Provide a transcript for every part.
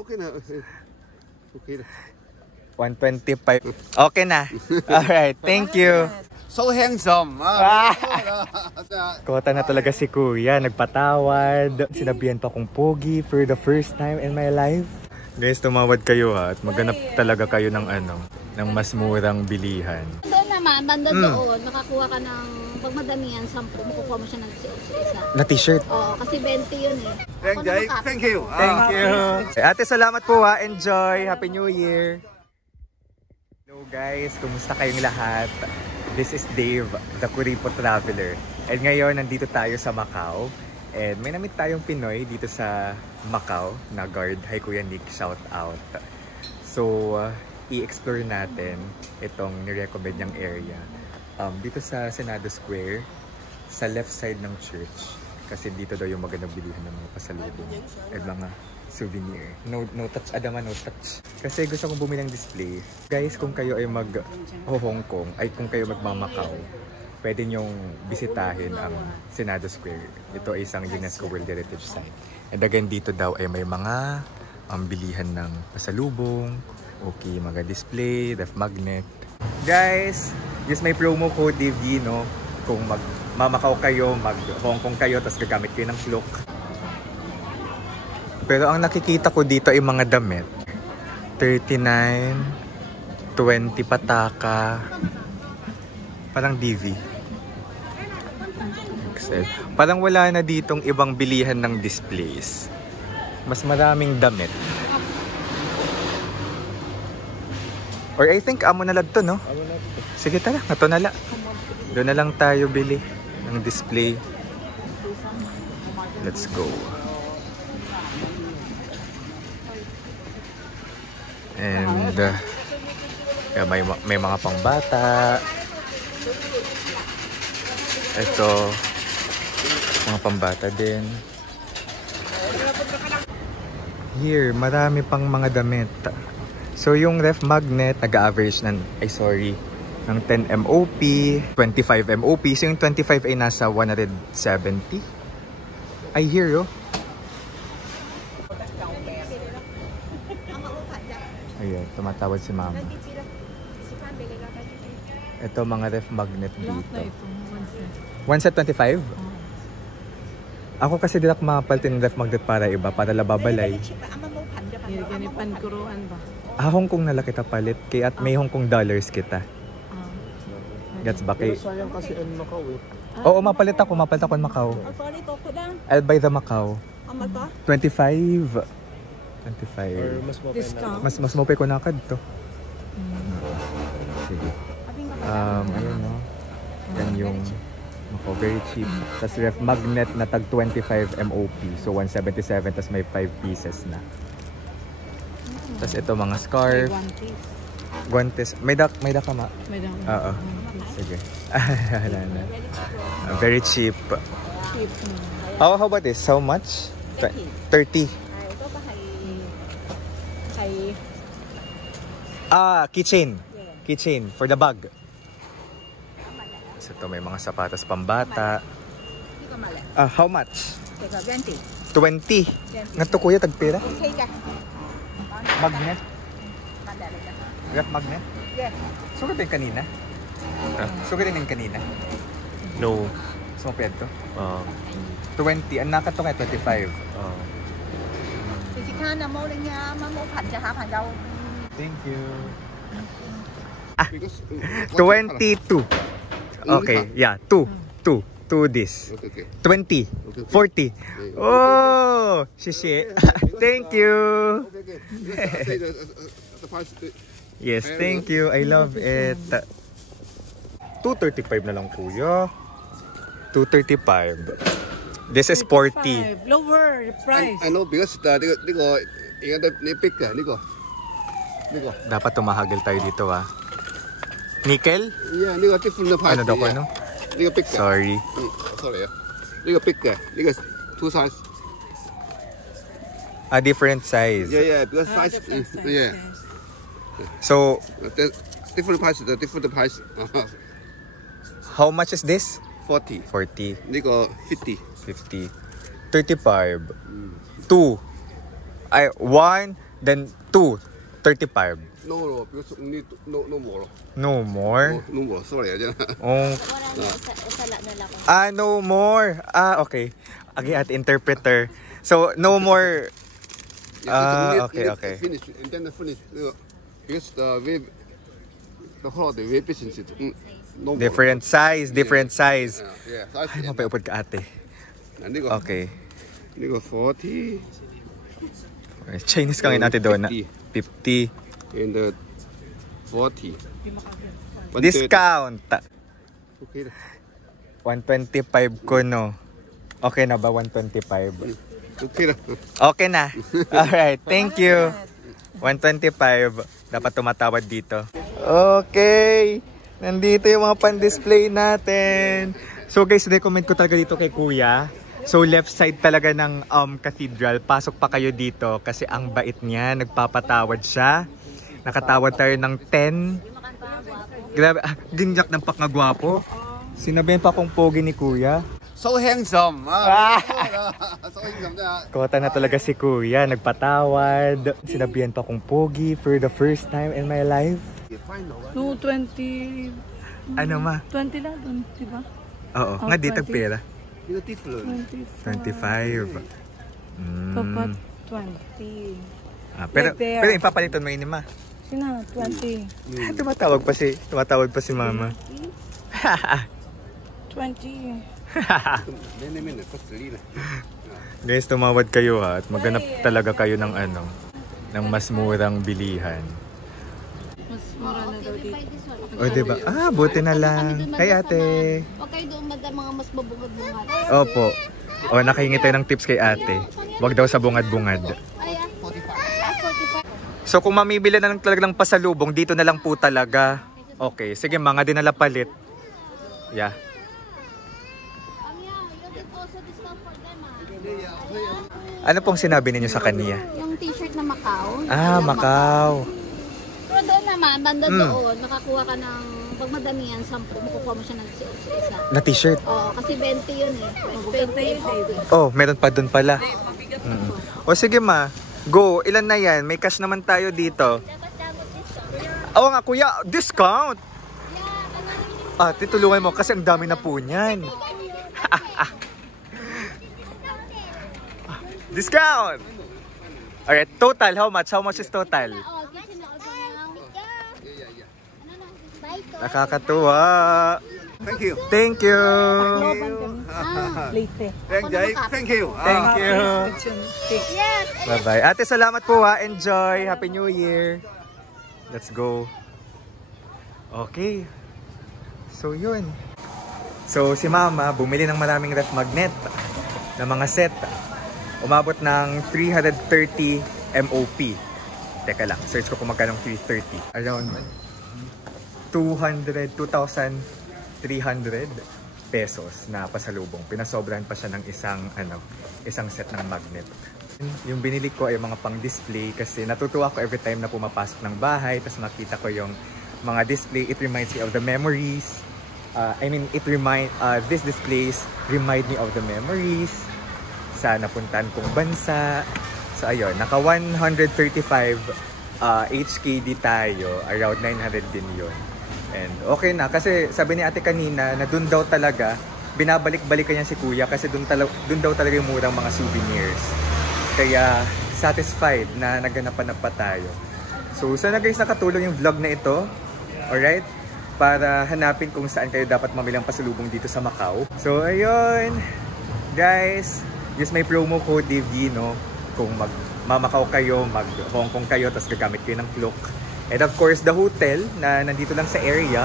Okay na. Okay na. 125. Okay na. Alright, thank you. So handsome. Kota na talaga si Kuya, nagpatawad. Sinabihan pa kong pogi for the first time in my life. Guys, tumawad kayo ha, at maghanap talaga kayo ng ng mas murang bilihan. Doon naman, banda doon, makakuha ka ng, pag madamihan, 10, makukuha mo siya ng isa. Na t-shirt? Oo, kasi 20 yun eh. Thank you. Thank you. Ate, salamat po ha. Enjoy. Happy New Year. Hello guys, kumusta kayong lahat? This is Dave, the Kuripo Traveler. And ngayon, nandito tayo sa Macau. And may namit tayong Pinoy dito sa Macau na guard. Hi Kuya Nick, shout out. So, i-explore natin itong nirecommend niyang area. Dito sa Senado Square, sa left side ng church. Kasi dito daw yung magandang bilihan ng mga pasalubong at mga souvenir. No touch, Adama, no touch. Kasi gusto kong bumili ng display. Guys, kung kayo ay Hong Kong, ay kung kayo magmamakaw, pwede nyong bisitahin ang Senado Square. Ito ay isang UNESCO World Heritage Site. And again, dito daw ay may mga bilihan ng pasalubong, okay, mga display, ref magnet. Guys, use my promo code DV, no? Kung magmamakaw kayo, mag-Hong Kong kayo, tapos gagamit kayo ng cloak. Pero ang nakikita ko dito ay mga damit. 39, 20 pataka. Parang DV. Excel. Parang wala na ditong ibang bilihan ng displays. Mas maraming damit. Or I think amo na lang to, no? Sige tala, nato na lang. Doon na lang tayo bili ng display. Let's go. And may mga pangbata. Ito, mga pambata din. Here, marami pang mga damit. So yung ref magnet, nag-average ng, ng 10 MOP, 25 MOP. So yung 25 ay nasa 170. I hear you. Ayan, tumatawad si mama. Ito mga ref magnet dito. 1 set 25? Ako kasi dila kumapalitin ng ref magnet para iba, para lababalay. Hong Kong nala kita palit, kaya at may Hong Kong dollars kita. Gets ba kay? Sayang kasi ang Macau eh. Oo, mapalit ako ng Macau. I'll buy the Macau. 25. 25. Mas mopay ko na to. Sige. Ayun no. Yan yung Macau, very cheap. Tapos ref magnet na tag 25 MOP. So 177, tapos may 5 pieces na. Tapos ito mga scarf. Guantes. May dak ka ma? May dak. Oo. Sige. Wala na. Very cheap. How about this? How much? 30. Keychain. Keychain for the bag. So ito may mga sapatos pambata. How much? 20. Nga to kuya, tagpira? Magnet? Ref magnet? Yes. Sugat din kanina? Sugat din kanina? No. Sumaped to? 20. Ang naka to kaya 25. Thank you. 22. Okay, yeah, 2 this. Okay. 20. 40. Oh, shishi. Thank you. Yes, thank you. I love it. 235 na lang kuya. 235. This is 40. Lower price. I know because Dapat tumahagil tayo dito Nickel? Yeah, different price. Ano daw ko ano? Sorry. Sorry. Big. Two size. A different size. Yeah, because size. Yeah. So, different price. how much is this? 40. 40. 50. 50. 35. 2. 1, Then 235. No, because need no more. No more? No more. Sorry. Oh. Wala na, isala na lang ako. No more. Okay. Again, at interpreter. So, no more. Okay. Finish and then finish. Because the holiday we business it. No more. Different size. Yeah. Ay, mapaupod ka ate. And they go. Okay. They go 40 Chinese kang ate doon na. 50. and 40. Discount. Okay. 125 ko no. Okay na ba 125? Okay. Okay na. Alright, thank you. 125. Dapat tumatawad dito. Okay. Nandito yung mga pan-display natin. So guys, recommend ko talaga dito kay Kuya. So left side talaga ng cathedral. Pasok pa kayo dito kasi ang bait niya. Nagpapatawad siya. Nakatawad tayo ng 10. Grabe, ginyak ng pakagwapo. Sinabihan pa akong pogi ni Kuya. So handsome. So handsome. Kota na talaga si Kuya, nagpatawad. Sinabihan pa akong pogi for the first time in my life. No, 20. Ano ma? 20 lang doon, di ba? Oo, nga di 20. tagpera. 25. 25. Kapat 20. Pero ipapalitan mo yun ni ma. Sina, 20. Tumatawag pa si mama. 20. Guys, tumawad kayo ha at maghanap talaga kayo ng ng mas murang bilihan. Mas mura na daw dito. O diba? Buti na lang. Kay ate. Huwag kayo doon mga mas babungad-bungad. Opo. O, nakahingi tayo ng tips kay ate. Huwag daw sa bungad-bungad. Ay, 45. So kung mamibili na lang talaga ng pasalubong, dito na lang po talaga. Okay, sige mga dinala palit. Yeah. Ano pong sinabi ninyo sa kanya? Yung t-shirt na Macau. Macau. Pero doon naman, banda doon, nakakuha ka ng, pag madamihan, 10, makukuha mo siya ng isa. Na t-shirt? Oo, kasi 20 yun eh. 20. Oh, meron pa doon pala. O sige ma, go. Ilan na yan? May cash naman tayo dito. Oo nga kuya, discount! Titulungan mo kasi ang dami na po niyan. Discount! Alright, total, how much? How much is total? Nakakatuwa. Thank you. Thank you. Late eh. Thank you. Thank you. Yes! Bye-bye. Ate, salamat po ha. Enjoy. Happy New Year. Let's go. Okay. So, yun. So, si Mama bumili ng maraming ref magnet na mga set. Umabot ng 330 MOP. Teka lang, search ko kung magkano 330. Around 2,300 pesos na pasalubong. Pinasobrahan pa siya ng isang set ng magnet. Yung binili ko ay mga pang-display kasi natutuwa ko every time na pumapasok ng bahay tapos makita ko yung mga display. It reminds me of the memories. These displays remind me of the memories sa napuntahan kong bansa. So ayun, naka 135 HKD tayo, around 900 din yun. And okay na, kasi sabi ni ate kanina na dun daw talaga, binabalik-balikan niya si kuya kasi dun daw talaga yung murang mga souvenirs. Kaya satisfied na naganap-anap pa tayo. So sana guys nakatulong yung vlog na ito. Alright? Para hanapin kung saan kayo dapat mamilang pasalubong dito sa Macau. So ayun, guys, use my promo code DIVGINO kung mag-Macau kayo, mag-Hong Kong kayo, tapos gagamit kayo ng Klook. And of course, the hotel na nandito lang sa area,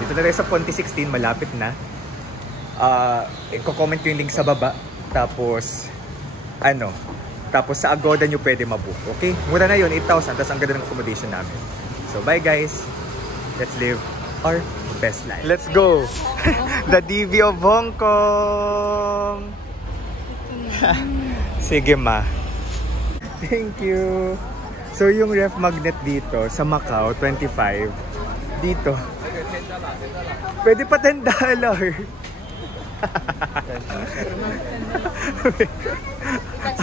dito na rin sa Ponte 16, malapit na. I-comment ko yung link sa baba. Tapos, tapos sa Agoda nyo pwede mabook. Okay? Mura na yun, 8,000, tapos ang ganda ng accommodation namin. So bye guys, let's live our best life. Let's go! The DV of Hong Kong! Sige ma. Thank you. So yung ref magnet dito sa Macau, 25. Dito. Pwede pa $10.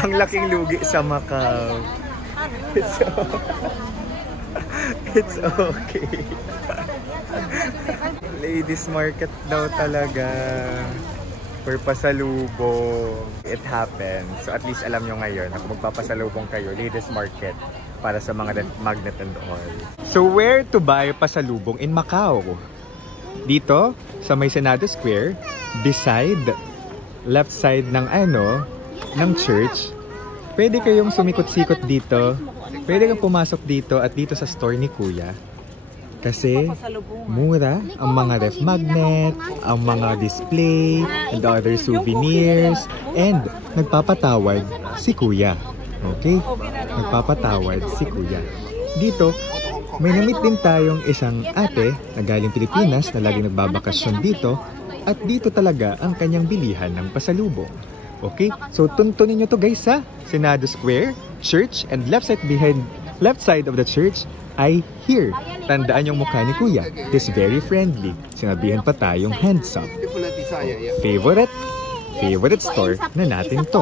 Ang laking lugi sa Macau. It's okay. Ladies market daw talaga. For pasalubong. It happens. So at least alam nyo ngayon na kung magpapasalubong kayo, ladies market para sa mga magnet and all. So where to buy pasalubong in Macau? Dito sa may Senado Square, beside, left side ng ng church. Pwede kayong sumikot-sikot dito. Pwede kang pumasok dito at dito sa store ni Kuya. Kasi mura ang mga ref magnet, ang mga display, and other souvenirs, and nagpapatawad si Kuya. Okay? Nagpapatawad si Kuya. Dito, may namit din tayong isang ate na galing Pilipinas na laging nagbabakasyon dito at dito talaga ang kanyang bilihan ng pasalubong. Okay? So tuntunin nyo to guys sa Senado Square, Church, and left side of the church ay here. Tandaan yung mukha ni Kuya. He's very friendly. Sinabihan pa tayong handsome. Favorite store na natin to.